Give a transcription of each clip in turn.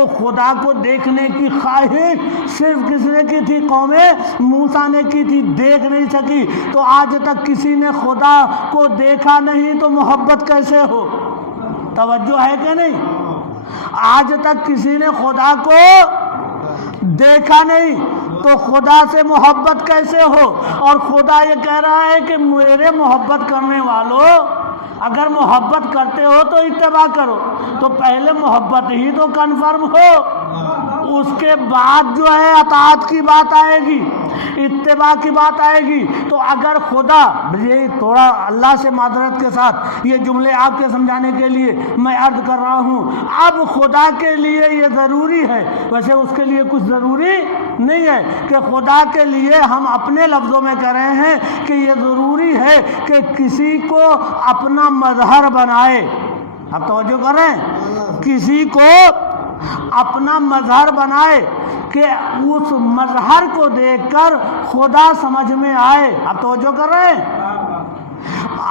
تو خدا کو دیکھنے کی خواہش صرف کس نے کی تھی؟ قوم موسیٰ نے کی تھی، دیکھ نہیں سکی۔ تو آج تک کسی نے خدا کو دیکھا نہیں تو محبت کیسے ہو؟ توجہ ہے کہ نہیں؟ آج تک کسی نے خدا کو دیکھا نہیں تو خدا سے محبت کیسے ہو؟ اور خدا یہ کہہ رہا ہے کہ میرے محبت کرنے والوں، اگر محبت کرتے ہو تو اتباع کرو۔ تو پہلے محبت ہی تو کنفرم ہو، اس کے بعد جو ہے اطاعت کی بات آئے گی، اتباع کی بات آئے گی۔ تو اگر خدا، یہ تھوڑا اللہ سے معذرت کے ساتھ یہ جملے آپ کے سمجھانے کے لیے میں عرض کر رہا ہوں، اب خدا کے لیے یہ ضروری ہے، ویسے اس کے لیے کچھ ضروری نہیں ہے کہ خدا کے لیے ہم اپنے لفظوں میں کہہ رہے ہیں کہ یہ ضروری ہے کہ کسی کو اپنا مظہر بنائے۔ اب توجہ کر رہے ہیں، کسی کو اپنا مظہر بنائے کہ اس مظہر کو دیکھ کر خدا سمجھ میں آئے۔ اب توجہ کر رہے ہیں،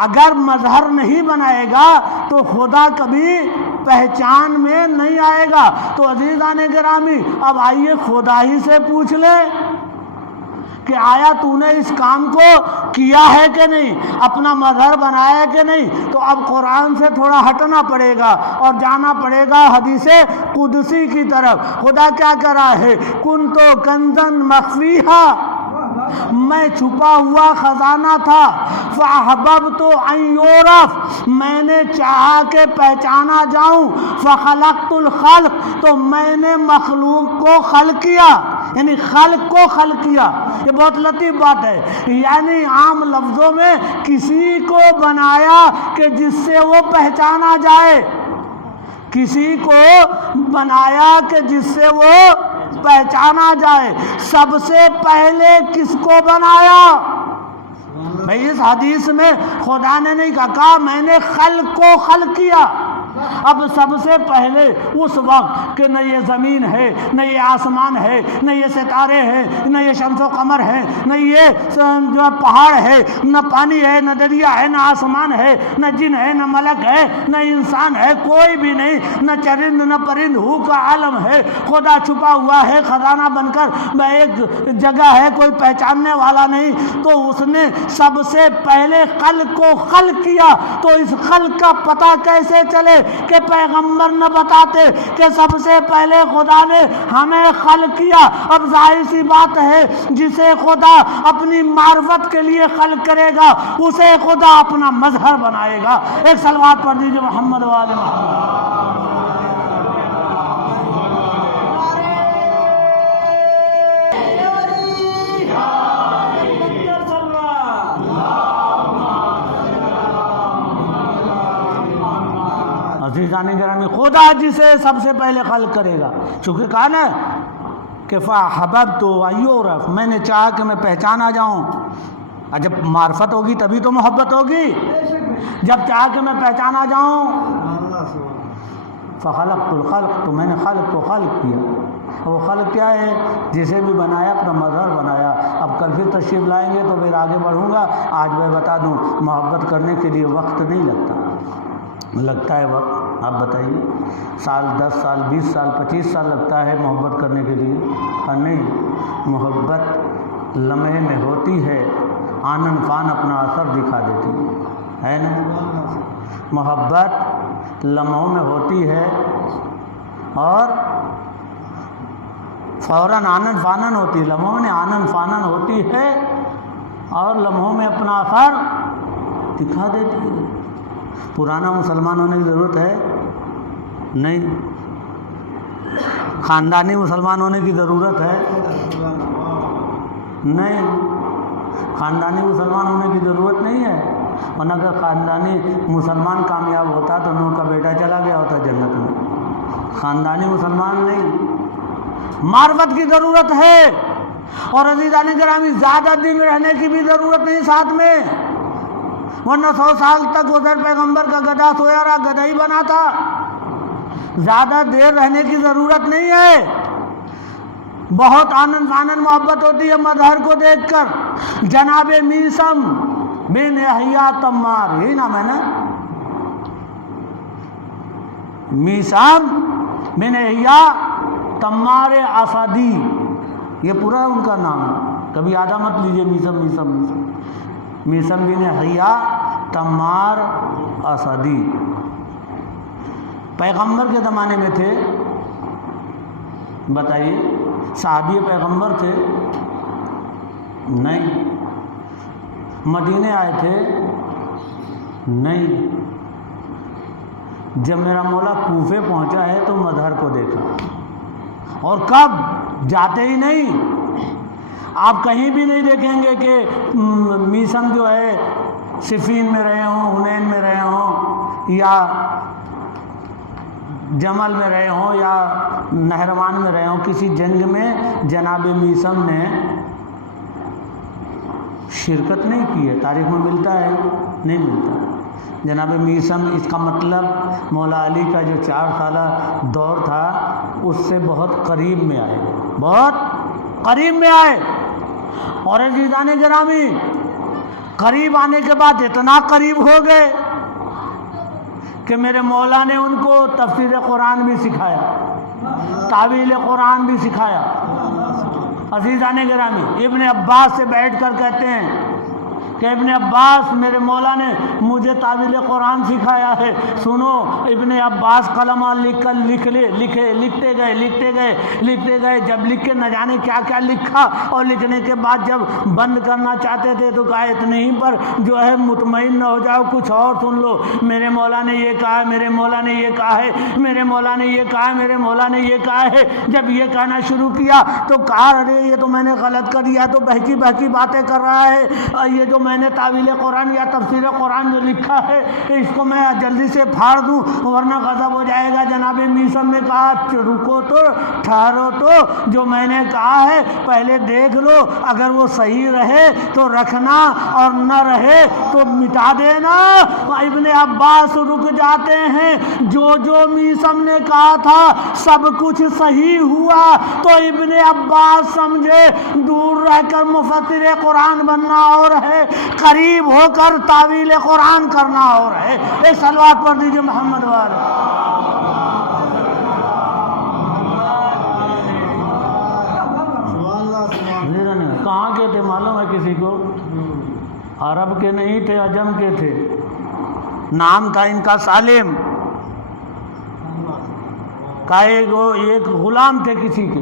اگر مظہر نہیں بنائے گا تو خدا کبھی پہچان میں نہیں آئے گا۔ تو عزیزان گرامی، اب آئیے خدا ہی سے پوچھ لیں کہ آیا تو نے اس کام کو کیا ہے کہ نہیں، اپنا مظہر بنایا ہے کہ نہیں؟ تو اب قرآن سے تھوڑا ہٹنا پڑے گا اور جانا پڑے گا حدیث قدسی کی طرف۔ خدا کیا کر رہا ہے؟ کن تو کنزن مخفیہا، میں چھپا ہوا خزانہ تھا، فاحببت ان یعرف، میں نے چاہا کہ پہچانا جاؤں، فخلقت الخلق، تو میں نے مخلوق کو خلق کیا، یعنی خلق کو خلق کیا۔ یہ بہت لطیف بات ہے، یعنی عام لفظوں میں کسی کو بنایا کہ جس سے وہ پہچانا جائے، کسی کو بنایا کہ جس سے وہ پہچانا جائے۔ سب سے پہلے کس کو بنایا؟ بھئی اس حدیث میں خدا نے نہیں کہا میں نے خلق کو خلق کیا۔ اب سب سے پہلے اس وقت کہ نہ یہ زمین ہے، نہ یہ آسمان ہے، نہ یہ ستارے ہیں، نہ یہ شمس و قمر ہے، نہ یہ جو پہاڑ ہے، نہ پانی ہے، نہ دریا ہے، نہ آسمان ہے، نہ جن ہے، نہ ملک ہے، نہ انسان ہے، کوئی بھی نہیں، نہ چرند نہ پرند، ہو کا عالم ہے۔ خدا چھپا ہوا ہے خزانہ بن کر، میں ایک جگہ ہے، کوئی پہچاننے والا نہیں۔ تو اس نے سب سے پہلے خلق کو خلق کیا۔ تو اس خلق کا پتہ کیسے چلے کہ پیغمبر نہ بتاتے کہ سب سے پہلے خدا نے ہمیں خلق کیا؟ اب ظاہر سی بات ہے، جسے خدا اپنی معرفت کے لیے خلق کرے گا اسے خدا اپنا مظہر بنائے گا۔ ایک صلوات پڑھ دیجئے محمد و آل محمد۔ عزیزان گرامی، خدا جسے سب سے پہلے خلق کرے گا، چونکہ کہا نا کہ فاحببت ان یعرف، میں نے چاہا کہ میں پہچانا جاؤں۔ جب معرفت ہوگی تبھی تو محبت ہوگی، جب چاہا کہ میں پہچانا جاؤں۔ فخلقت الخلق، تو میں نے خلق کو خلق کیا۔ وہ خلق کیا ہے؟ جسے بھی بنایا اپنا مظہر بنایا۔ اب کل پھر تشریف لائیں گے تو پھر آگے بڑھوں گا۔ آج میں بتا دوں، محبت کرنے کے لیے وقت نہیں لگتا، لگتا ہے وقت۔ آپ بتائیے، سال 10 سال 20 سال 25 سال لگتا ہے محبت کرنے کے لیے؟ اور نہیں، محبت لمحے میں ہوتی ہے، آنن فان اپنا اثر دکھا دیتی ہے نا۔ محبت لمحوں میں ہوتی ہے اور فوراً آنن فانن ہوتی ہے، لمحوں میں آنن فانن ہوتی ہے اور لمحوں میں اپنا اثر دکھا دیتی ہے۔ پرانا مسلمان ہونے کی ضرورت ہے نہیں، خاندانی مسلمان ہونے کی ضرورت ہے نہیں، خاندانی مسلمان ہونے کی ضرورت نہیں ہے۔ ورنہ اگر خاندانی مسلمان کامیاب ہوتا تو نوح کا بیٹا چلا گیا ہوتا جنت میں۔ خاندانی مسلمان نہیں، معرفت کی ضرورت ہے۔ اور عزیزان گرامی، زیادہ دن رہنے کی بھی ضرورت نہیں ساتھ میں، ورنہ 100 سال تک ادھر پیغمبر کا گدھا سویا رہا، گدھا ہی بنا تھا۔ زیادہ دیر رہنے کی ضرورت نہیں ہے، بہت آنند فانند محبت ہوتی ہے مظہر کو دیکھ کر۔ جناب میثم بن یحییٰ تمار، یہی نام ہے نا، میثم بن یحییٰ تمار اسدی، یہ پورا ان کا نام ہے، کبھی آدھا مت لیجئے میسم میسم میسم، میسم بن حیا تمار اسدی، پیغمبر کے زمانے میں تھے، بتائیے صحابی پیغمبر تھے؟ نہیں۔ مدینے آئے تھے؟ نہیں۔ جب میرا مولا کوفے پہنچا ہے تو مظہر کو دیکھا، اور کب؟ جاتے ہی نہیں، آپ کہیں بھی نہیں دیکھیں گے کہ میسم جو ہے صفین میں رہے ہوں، حنین میں رہے ہوں، یا جمل میں رہے ہوں، یا نہروان میں رہے ہوں۔ کسی جنگ میں جناب میسم نے شرکت نہیں کی ہے، تاریخ میں ملتا ہے؟ نہیں ملتا۔ جناب میسم، اس کا مطلب مولا علی کا جو 4 سالہ دور تھا اس سے بہت قریب میں آئے، بہت قریب میں آئے۔ اور عزیزان گرامی، قریب آنے کے بعد اتنا قریب ہو گئے کہ میرے مولا نے ان کو تفسیر قرآن بھی سکھایا، تعویل قرآن بھی سکھایا۔ عزیزان گرامی، ابن عباس سے بیٹھ کر کہتے ہیں کہ ابن عباس، میرے مولا نے مجھے تعویل قرآن سکھایا ہے۔ سنو، ابن عباس قلم لکھ کر لکھتے گئے، جب لکھ کے نہ جانے کیا کیا لکھا، اور لکھنے کے بعد جب بند کرنا چاہتے تھے تو کہا اتنے ہی پر جو ہے مطمئن نہ ہو جاؤ، کچھ اور سن لو، میرے مولا نے یہ کہا ہے، میرے مولا نے یہ کہا ہے، میرے مولا نے یہ کہا ہے، میرے مولا نے یہ کہا ہے۔ جب یہ کہنا شروع کیا تو کہا ارے یہ تو میں نے غلط کر دیا، تو بہکی باتیں کر رہا ہے، یہ جو میں نے تعویل قرآن یا تفسیر قرآن جو لکھا ہے اس کو میں جلدی سے پھاڑ دوں ورنہ غضب ہو جائے گا۔ جناب میسم نے کہا رکو تو، ٹھہرو تو، جو میں نے کہا ہے پہلے دیکھ لو، اگر وہ صحیح رہے تو رکھنا اور نہ رہے تو مٹا دینا۔ ابن عباس رک جاتے ہیں، جو میسم نے کہا تھا سب کچھ صحیح ہوا، تو ابن عباس سمجھے دور رہ کر مفسر قرآن بننا اور ہے، قریب ہو کر تعویل قرآن کرنا اور ہے۔ ایک صلوات پڑھ دیجئے محمد والے۔ کہاں کے تھے معلوم ہے کسی کو؟ عرب کے نہیں تھے، عجم کے تھے۔ نام تھا ان کا سالم، کا ایک غلام تھے کسی کے،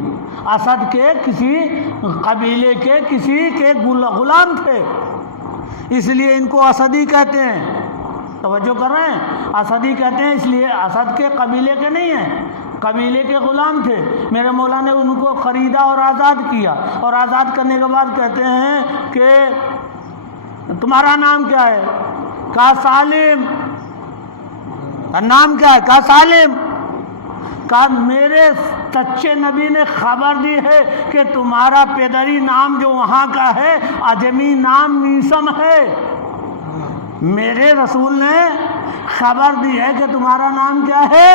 اسد کے کسی قبیلے کے کسی کے غلام تھے، اس لیے ان کو اسدی کہتے ہیں۔ توجہ کر رہے ہیں؟ اسدی کہتے ہیں اس لیے اسد کے قبیلے کے نہیں ہیں، قبیلے کے غلام تھے۔ میرے مولا نے ان کو خریدا اور آزاد کیا، اور آزاد کرنے کے بعد کہتے ہیں کہ تمہارا نام کیا ہے؟ کہا سالم۔ نام کیا ہے؟ کہا سالم۔ کہا میرے سچے نبی نے خبر دی ہے کہ تمہارا پیدری نام جو وہاں کا ہے عجمی نام میسم ہے، میرے رسول نے خبر دی ہے کہ تمہارا نام کیا ہے،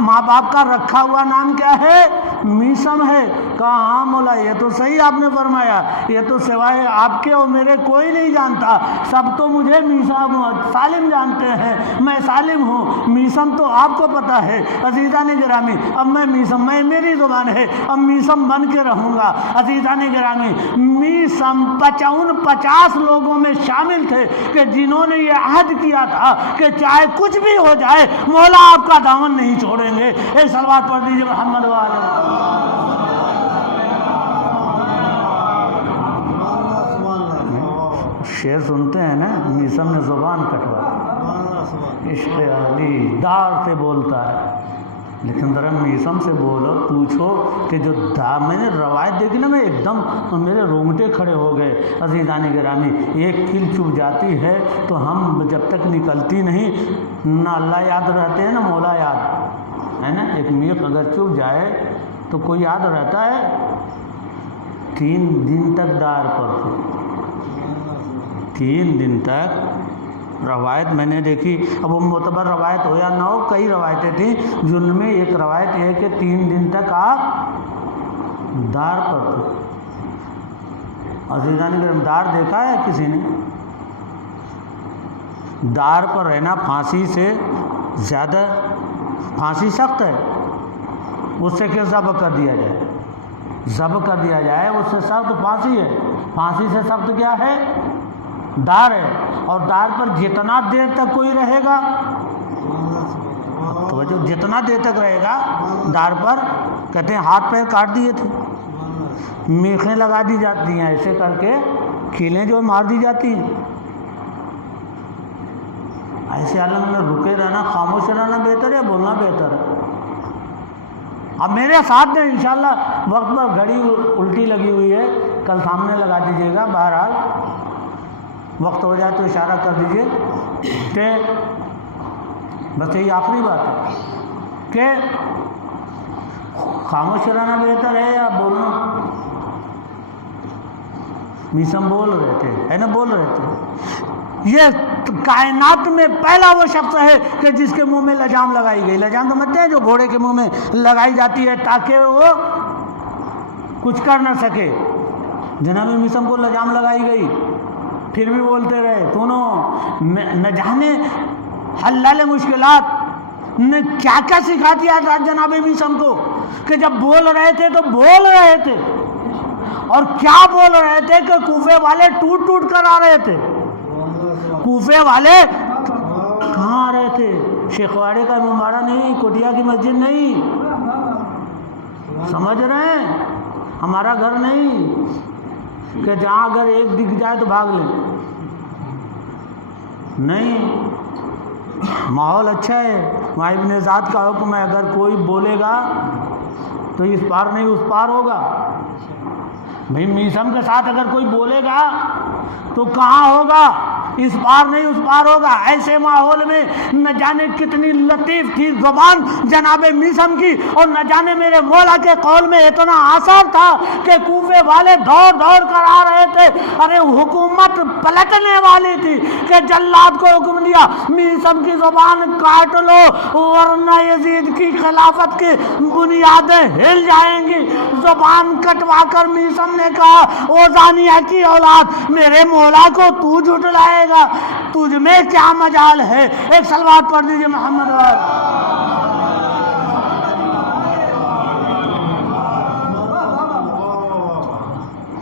ماں باپ کا رکھا ہوا نام کیا ہے، میسم ہے۔ کہا ہاں مولا یہ تو صحیح آپ نے فرمایا، یہ تو سوائے آپ کے اور میرے کوئی نہیں جانتا، سب تو مجھے میسم سالم جانتے ہیں، میں سالم ہوں، میسم تو آپ کو پتا ہے۔ عزیزان گرامی، اب میں میسم، میری زبان ہے، اب میسم بن کے رہوں گا۔ عزیزان گرامی، میسم 50 لوگوں میں شامل تھے کہ جنہوں نے یہ عہد کیا تھا کہ چاہے کچھ بھی ہو جائے مولا آپ کا دامن نہیں چھوڑیں گے۔ ایک صلوات پڑھ دیجئے محمد والے۔ شعر سنتے ہیں نا، میسم نے زبان کٹوا، عشق علی دار سے بولتا ہے، لیکن ذرا میسم سے بولو، پوچھو کہ جو میں نے روایت دیکھی نا، میں ایک دم میرے رونگٹے کھڑے ہو گئے۔ عزیزان گرامی، ایک کل چپ جاتی ہے تو ہم جب تک نکلتی نہیں، نہ اللہ یاد رہتے ہیں نہ مولا یاد ہے نا۔ ایک میخ اگر چپ جائے تو کوئی یاد رہتا ہے؟ 3 دن تک دار پر تھے، 3 دن تک روایت میں نے دیکھی۔ اب وہ معتبر روایت ہو یا نہ ہو، کئی روایتیں تھیں جن میں ایک روایت یہ ہے کہ 3 دن تک آپ دار پر تھے۔ عزیزان گرامی، دار دیکھا ہے کسی نے؟ دار پر رہنا پھانسی سے زیادہ، پھانسی سخت ہے اس سے کیا ذبح کر دیا جائے؟ ذبح کر دیا جائے، اس سے سخت پھانسی ہے۔ پھانسی سے سخت کیا ہے؟ دار ہے۔ اور دار پر جتنا دیر تک کوئی رہے گا، توجہ، جتنا دیر تک رہے گا دار پر، کہتے ہیں ہاتھ پیر کاٹ دیے تھے، میخیں لگا دی جاتی ہیں، ایسے کر کے کیلیں جو مار دی جاتی ہیں۔ ایسے عالم میں رکے رہنا، خاموش رہنا بہتر ہے، بولنا بہتر ہے؟ اب میرے ساتھ میں انشاءاللہ وقت پر گھڑی الٹی لگی ہوئی ہے، کل سامنے لگا دیجیے گا، بہرحال وقت ہو جائے تو اشارہ کر دیجیے کہ بس یہی آخری بات ہے کہ خاموش رہنا بہتر ہے یا بولنا؟ میسم بول رہے تھے، ہے نا، بول رہے تھے۔ یہ کائنات میں پہلا وہ شخص ہے کہ جس کے منہ میں لجام لگائی گئی۔ لجام سمجھتے ہیں؟ جو گھوڑے کے منہ میں لگائی جاتی ہے تاکہ وہ کچھ کر نہ سکے۔ جناب میسم کو لجام لگائی گئی، پھر بھی بولتے رہے۔ دونوں نہ جانے حلال مشکلات نے کیا کیا سکھا دیا تھا جناب میسم کو، کہ جب بول رہے تھے تو بول رہے تھے، اور کیا بول رہے تھے کہ کوفے والے ٹوٹ ٹوٹ کر آ رہے تھے۔ کوفے والے کہاں آ رہے تھے؟ شیخواڑے کا ممبارہ نہیں، کوٹیا کی مسجد نہیں، سمجھ رہے ہیں؟ ہمارا گھر نہیں کہ جہاں اگر ایک دکھ جائے تو بھاگ لیں، نہیں، ماحول اچھا ہے۔ وہاں ابن ذات کا حکم ہے، اگر کوئی بولے گا تو اس پار نہیں اس پار ہوگا۔ بھئی میسم کے ساتھ اگر کوئی بولے گا تو کہاں ہوگا؟ اس پار نہیں اس پار ہوگا۔ ایسے ماحول میں نہ جانے کتنی لطیف تھی زبان جناب میسم کی، اور نہ جانے میرے مولا کے قول میں اتنا اثر تھا کہ کوفے والے دوڑ دوڑ کر آ رہے تھے۔ ارے حکومت پلٹنے والی تھی کہ جلاد کو حکم دیا میسم کی زبان کاٹ لو ورنہ یزید کی خلافت کی بنیادیں ہل جائیں گی۔ زبان کٹوا کر میسم نے کہا، او زانیہ کی اولاد، میرے مولا کو تو جھٹلائے گا، تجھ میں کیا مجال ہے؟ ایک صلوات پڑھ دیجئے محمد وال۔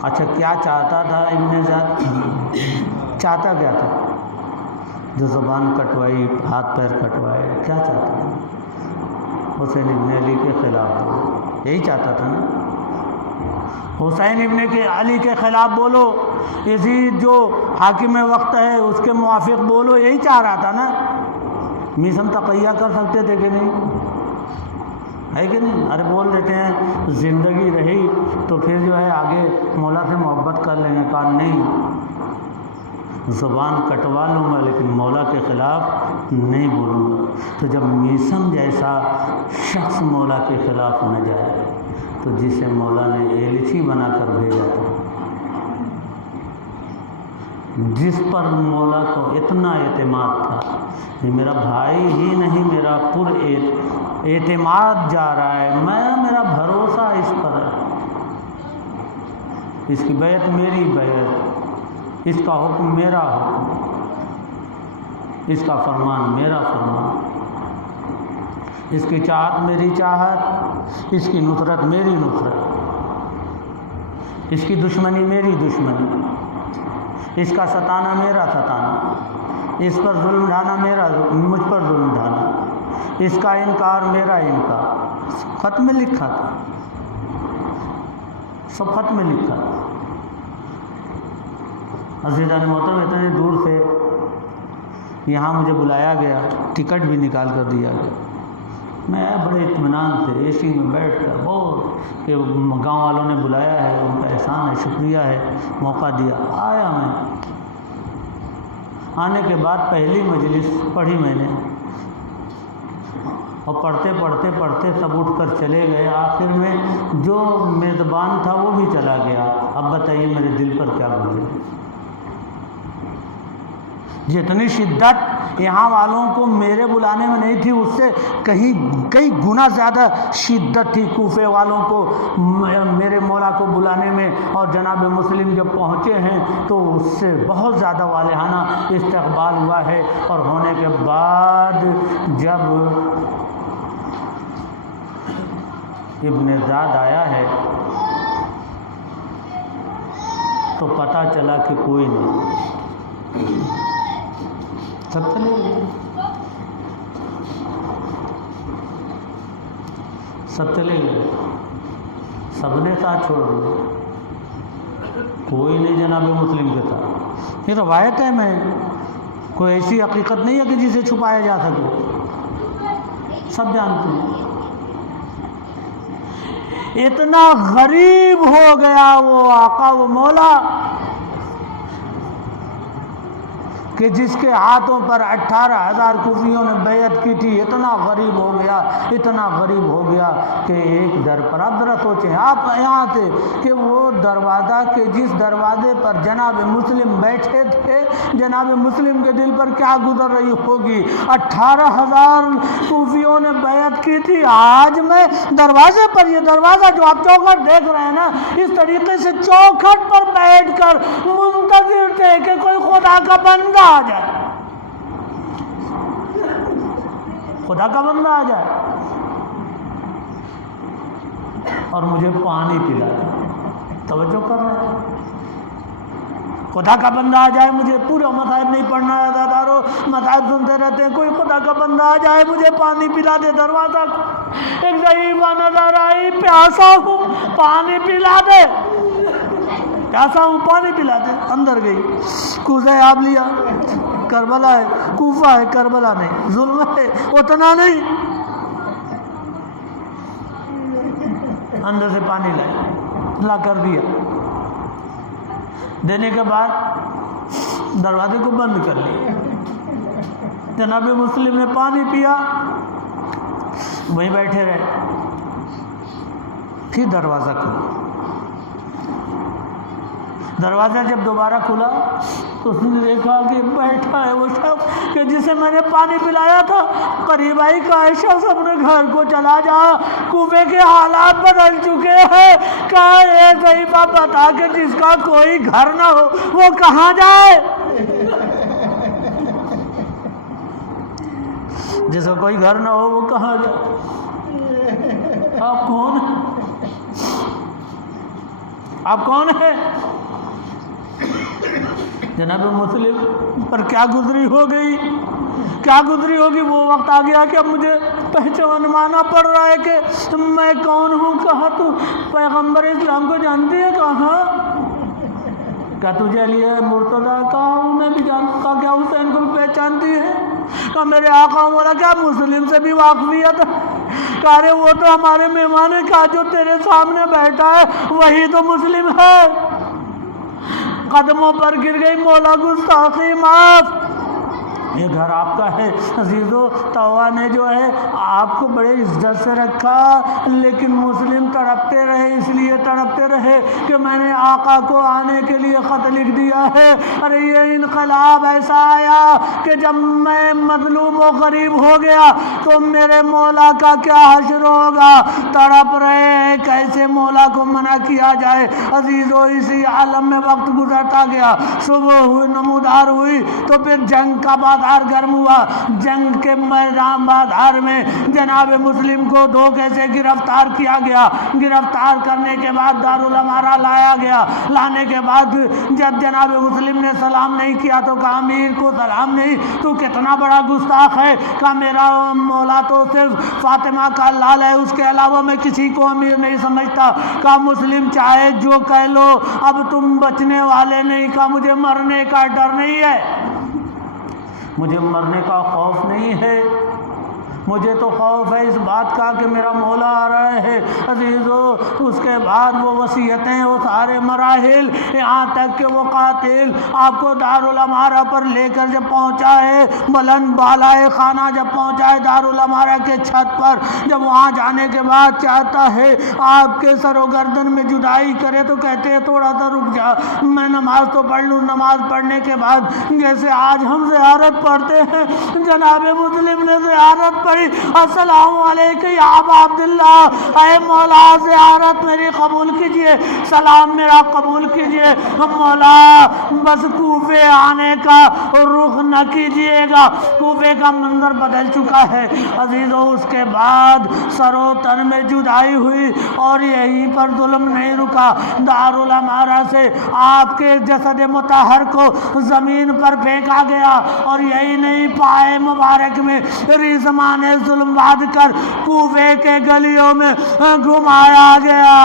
اچھا کیا چاہتا تھا ابن ذات؟ چاہتا کیا تھا؟ جو زبان کٹوائی، ہاتھ پیر کٹوائے، کیا چاہتا تھا؟ حسین ابن علی کے خلاف، یہی چاہتا تھا نا؟ حسین ابن علی کے خلاف بولو، یزید جو حاکم وقت ہے اس کے موافق بولو، یہی چاہ رہا تھا نا؟ میسم تقیہ کر سکتے تھے کہ نہیں؟ ہے کہ نہیں؟ ارے بول دیتے ہیں زندگی رہی تو پھر جو ہے آگے مولا سے محبت کر لیں گے، کہا نہیں، زبان کٹوا لوں گا لیکن مولا کے خلاف نہیں بولوں گا۔ تو جب میسم جیسا شخص مولا کے خلاف نہ جائے تو جسے مولا نے ایلچی بنا کر بھیجا تھا، جس پر مولا کو اتنا اعتماد تھا، یہ میرا بھائی ہی نہیں، میرا پر اعتماد جا رہا ہے، میرا بھروسہ اس پر ہے، اس کی بیعت میری بیعت، اس کا حکم میرا حکم، اس کا فرمان میرا فرمان، اس کی چاہت میری چاہت، اس کی نصرت میری نصرت، اس کی دشمنی میری دشمنی، اس کا ستانا میرا ستانا، اس پر ظلم ڈھانا میرا، مجھ پر ظلم ڈھانا، اس کا انکار میرا انکار۔ خط میں لکھا تھا، سب خط میں لکھا تھا۔ عزیزان محترم، اتنے دور سے یہاں مجھے بلایا گیا، ٹکٹ بھی نکال کر دیا گیا، میں بڑے اطمینان سے اے سی میں بیٹھ کر، بہت کہ گاؤں والوں نے بلایا ہے، ان کا احسان ہے، شکریہ ہے، موقع دیا، آیا میں۔ آنے کے بعد پہلی مجلس پڑھی میں نے، اور پڑھتے پڑھتے پڑھتے سب اٹھ کر چلے گئے، آخر میں جو میزبان تھا وہ بھی چلا گیا۔ اب بتائیے میرے دل پر کیا گزرے؟ جتنی شدت یہاں والوں کو میرے بلانے میں نہیں تھی، اس سے کئی گنا زیادہ شدت تھی کوفے والوں کو میرے مولا کو بلانے میں، اور جناب مسلم جب پہنچے ہیں تو اس سے بہت زیادہ والہانہ استقبال ہوا ہے۔ اور ہونے کے بعد جب ابن زاد آیا ہے تو پتہ چلا کہ کوئی نہیں، سب چلے گئے، سب چلے گئے، سب نے ساتھ چھوڑ دیا، کوئی نہیں جناب مسلم کے ساتھ۔ یہ روایت ہے، میں کوئی ایسی حقیقت نہیں ہے کہ جسے چھپایا جا سکے، سب جانتے ہیں۔ اتنا غریب ہو گیا وہ آقا و مولا کہ جس کے ہاتھوں پر 18,000 کوفیوں نے بیعت کی تھی، اتنا غریب ہو گیا، اتنا غریب ہو گیا کہ ایک در پر، آپ ذرا سوچیں، آپ یہاں تھے کہ وہ دروازہ کہ جس دروازے پر جناب مسلم بیٹھے تھے، جناب مسلم کے دل پر کیا گزر رہی ہوگی؟ 18,000 کوفیوں نے بیعت کی تھی، آج میں دروازے پر، یہ دروازہ جو آپ چوکھٹ دیکھ رہے ہیں نا، اس طریقے سے چوکھٹ پر بیٹھ کر منتظر تھے کہ کوئی خدا کا بندہ آ جائے، خدا کا بندہ آ جائے اور مجھے پانی پلا دے۔ توجہ کر رہے ہیں، خدا کا بندہ آ جائے، مجھے پورا مصائب نہیں پڑھنا ہے، دادارو مصائب سنتے رہتے ہیں، کوئی خدا کا بندہ آ جائے مجھے پانی پلا دے۔ دروازہ ایک ضعیفہ نظر آئی، پیاسا ہوں پانی پلا دے، پیاسا ہوں پانی پلا دے۔ اندر گئی، کوزہ آب لیا، کربلا ہے، کوفہ ہے، کربلا نہیں، ظلم ہے اتنا نہیں، اندر سے پانی لا کر دیا، دینے کے بعد دروازے کو بند کر لیا۔ جناب مسلم نے پانی پیا، وہیں بیٹھے رہے، پھر دروازہ کھلا۔ دروازہ جب دوبارہ کھلا تو اس نے دیکھا کہ بیٹھا ہے وہ شخص کہ جسے میں نے پانی پلایا تھا۔ قریب آئی کہ اے شخص اپنے گھر کو چلا جا، کوفے کے حالات بدل چکے ہیں۔ کہا اے ضعیفہ بتا کہ جس کا کوئی گھر نہ ہو وہ کہاں جائے؟ جس کا کوئی گھر نہ ہو وہ کہاں جائے؟ آپ کون ہیں؟ آپ کون ہیں؟ جناب مسلم پر کیا گزری ہو گئی، کیا گزری ہوگی؟ وہ وقت آ گیا کہ اب مجھے پہچاننا پڑ رہا ہے کہ میں کون ہوں۔ کہا تو پیغمبر اسلام کو جانتی ہے؟ کہا کیا تجھے علی مرتضیٰ؟ کہا ہوں میں بھی جانتا۔ کیا حسین کو بھی پہچانتی ہے؟ کہا میرے آقا مولا کیا مسلم سے بھی واقفیت ہے؟ کہا رے وہ تو ہمارے مہمان ہے، کہا جو تیرے سامنے بیٹھا ہے وہی تو مسلم ہے۔ قدموں پر گر گئی، مولا گستاخی معاف، یہ گھر آپ کا ہے۔ عزیزو توبہ نے جو ہے آپ کو بڑے عزت سے رکھا، لیکن مسلم تڑپتے رہے، اس لیے تڑپتے رہے کہ میں نے آقا کو آنے کے لیے خط لکھ دیا ہے۔ ارے یہ انقلاب ایسا آیا کہ جب میں مظلوم و غریب ہو گیا تو میرے مولا کا کیا حشر ہوگا؟ تڑپ رہے ہیں کیسے مولا کو منع کیا جائے۔ عزیزو اسی عالم میں وقت گزرتا گیا، صبح ہوئی، نمودار ہوئی تو پھر جنگ کا بازار گرم ہوا۔ جنگ کے میدان بازار میں جناب مسلم کو دھوکے سے گرفتار کیا گیا۔ گرفتار کرنے کے بعد دارالامارہ لایا گیا۔ لانے کے بعد جب جناب مسلم نے سلام نہیں کیا تو کہا امیر کو سلام نہیں، تو کتنا بڑا گستاخ ہے۔ کہا میرا مولا تو صرف فاطمہ کا لال ہے، اس کے علاوہ میں کسی کو امیر نہیں سمجھتا۔ کہا مسلم چاہے جو کہہ لو، اب تم بچنے والے نہیں۔ کہا مجھے مرنے کا ڈر نہیں ہے، مجھے مرنے کا خوف نہیں ہے، مجھے تو خوف ہے اس بات کا کہ میرا مولا آ رہا ہے۔ عزیزو اس کے بعد وہ وصیتیں، وہ سارے مراحل، یہاں تک کہ وہ قاتل آپ کو دارالامارہ پر لے کر جب پہنچا ہے، بلند بالائے خانہ جب پہنچا ہے دارالامارہ کے چھت پر، جب وہاں جانے کے بعد چاہتا ہے آپ کے سر و گردن میں جدائی کرے تو کہتے ہیں تھوڑا سا رک جا، میں نماز تو پڑھ لوں۔ نماز پڑھنے کے بعد جیسے آج ہم زیارت پڑھتے ہیں، جناب مسلم نے زیارت پڑھی، السلام علیکم یا ابا عبداللہ، اے مولا زیارت بیعت میری قبول کیجئے، سلام میرا قبول کیجئے، مولا بس کوفے آنے کا رخ نہ کیجئے گا۔ کوفے کا منظر بدل چکا ہے عزیزو۔ اس کے بعد سر و تن میں جدائی ہوئی اور یہیں پر ظلم نہیں رکا، دارالامارہ سے آپ کے جسد مطہر کو زمین پر پھینکا گیا، اور یہی نہیں پائے مبارک میں ریزمان ظلم باندھ کر کوفے کے گلیوں میں گھمایا گیا۔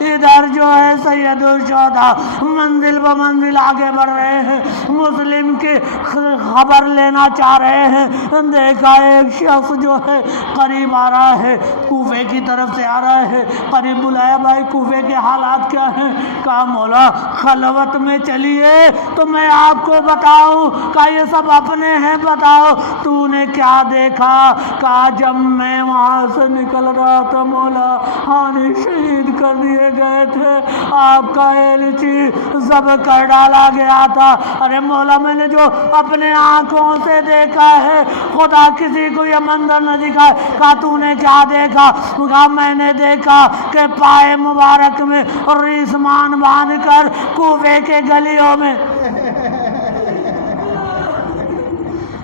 ادھر جو ہے سید الشہداء منزل بمنزل آگے بڑھ رہے ہیں، مسلم کی خبر لینا چاہ رہے ہیں۔ دیکھا ایک شخص جو ہے قریب آ رہا ہے، کوفے کی طرف سے آ رہا ہے، قریب بلایا، بھائی کوفے کے حالات کیا ہیں؟ کہا مولا خلوت میں چلیے تو میں آپ کو بتاؤں۔ کہا یہ سب اپنے ہیں، بتاؤ تو نے کیا دیکھا؟ کہا جب میں وہاں سے نکل رہا تھا مولا ہانی شہید کر دیے گئے تھے، آپ کا ایلچی ذبح کر ڈالا گیا تھا۔ ارے مولا میں نے جو اپنے آنکھوں سے دیکھا ہے، خدا کسی کو یہ منظر نہ دکھائے۔ کہا تو نے کیا دیکھا؟ کہا میں نے دیکھا کہ پائے مبارک میں ریسمان باندھ کر کوفے کے گلیوں میں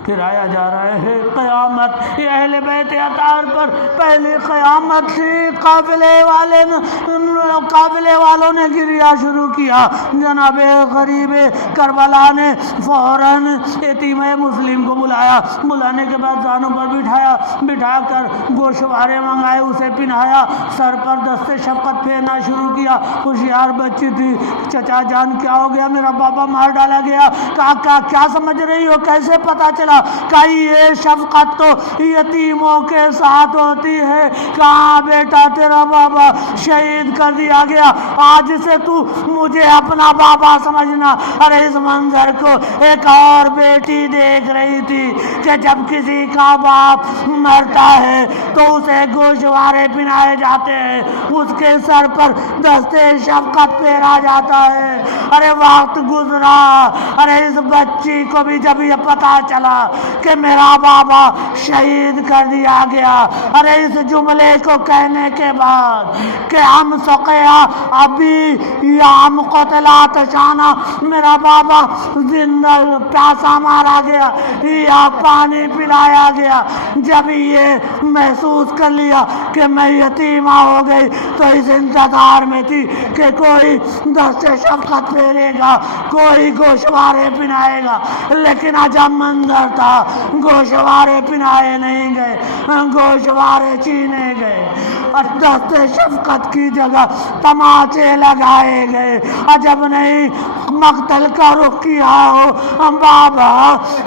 پھرایا جا رہا ہے قیامت۔ یہ اہل بیت اطہار پر پہلی قیامت تھی۔ قافلے والوں نے گریا شروع کیا۔ جناب غریب کربلا نے فوراً یتیم مسلم کو بلایا، بلانے کے بعد زانوں پر بٹھا کر گوشوارے منگائے، اسے پہنایا، سر پر دست شفقت پھیرنا شروع کیا۔ ہوشیار بچی تھی، چچا جان کیا ہو گیا؟ میرا بابا مار ڈالا گیا۔ کہا کیا سمجھ رہی ہو؟ کیسے پتا چلا؟ کہ یہ شفقت تو یتیموں کے ساتھ ہوتی ہے۔ کہاں بیٹا تیرا بابا شہید کر دیا گیا، آج سے تو مجھے اپنا بابا سمجھنا۔ ارے اس منظر کو ایک اور بیٹی دیکھ رہی تھی کہ جب کسی کا باپ مرتا ہے تو اسے گوشوارے پہنائے جاتے ہیں، اس کے سر پر دستے شفقت پھیرا جاتا ہے۔ ارے وقت گزرا، ارے اس بچی کو بھی جب یہ پتا چلا کہ میرا بابا شہید کر دیا گیا، ارے اس جملے کو کہنے کے بعد کہ ہم سقیا ابھی یا ہم قتلا تشانا، میرا بابا زندہ پیاسا مارا گیا یا پانی پلایا گیا، جب یہ محسوس کر لیا کہ میں یتیمہ ہو گئی تو اس انتظار میں تھی کہ کوئی دست شفقت پھیرے گا، کوئی گوشوارے پہنائے گا۔ لیکن عجب منظر تھا، گوشوارے پہنائے نہیں گئے، گوشوارے چینے گئے، اور دست شفقت کی جگہ تماچے لگائے گئے۔ عجب نہیں مقتل کا رخ کیا ہو بابا،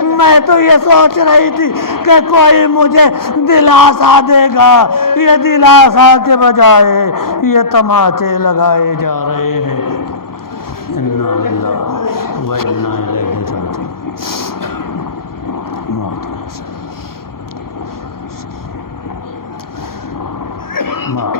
میں تو یہ سوچ رہی تھی کہ کوئی مجھے دلاسا دے گا، یہ دلاسا کے بجائے یہ تماچے لگائے جا رہے ہیں۔ انا للہ و انا الیہ راجعون۔ ما